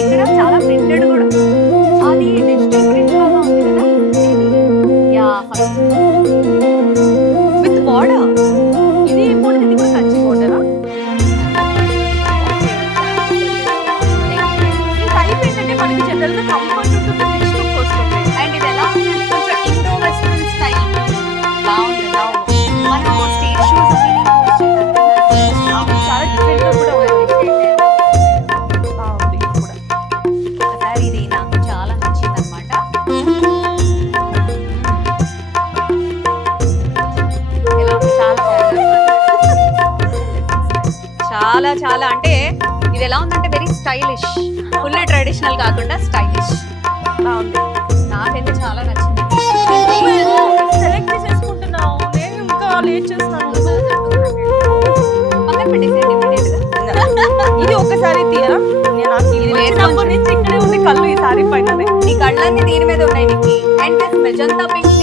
ఇక్కడ చాలా ప్రింటెడ్ కూడా. అది డిజిటల్ ప్రింట్ లాగా ఉంది కదా. Yeah first with border. ఇది ఇప్పుడు ఇది కూడా కంచి బార్డరా? ఈ టైప్ ఏంటంటే మనకి జనరల్ గా కంఫర్ట్ ఉంటుంది, రిచ్ లుక్ వస్తుంది. అండ్ ఇది ఎలా ఉందంటే కొంచెం ఇండో వెస్టర్న్ స్టైల్ బాగుంటుంది. మనం స్టేజ్ షూస్ అవి చాలా డిఫరెంట్ గా కూడా ఉంది. బాగుంది ఇది కూడా. ఒకసారి ఇది నాకు చాలా నచ్చింది అనమాట. చాలా చాలా అంటే ఇది ఎలా ఉందంటే వెరీ స్టైలిష్, ఫుల్ ట్రెడిషనల్ కాకుండా స్టైలిష్ బాగుంది. నాకైతే చాలా నచ్చింది. సెలెక్ట్ చేసుకుంటున్నావు, నేను ఇంకా లేట్ చేస్తాను. పక్కన పెట్టేసేయండి immediate గా. ఇది ఒకసారి తీయరా? నేను నాకు ఇది వచ్చినప్పటి నుంచి ఇక్కడే ఉంది కళ్ళు ఈ సారీ పైన. నీ కళ్ళన్నీ దీని మీద ఉన్నాయి నీకు. And this magenta pink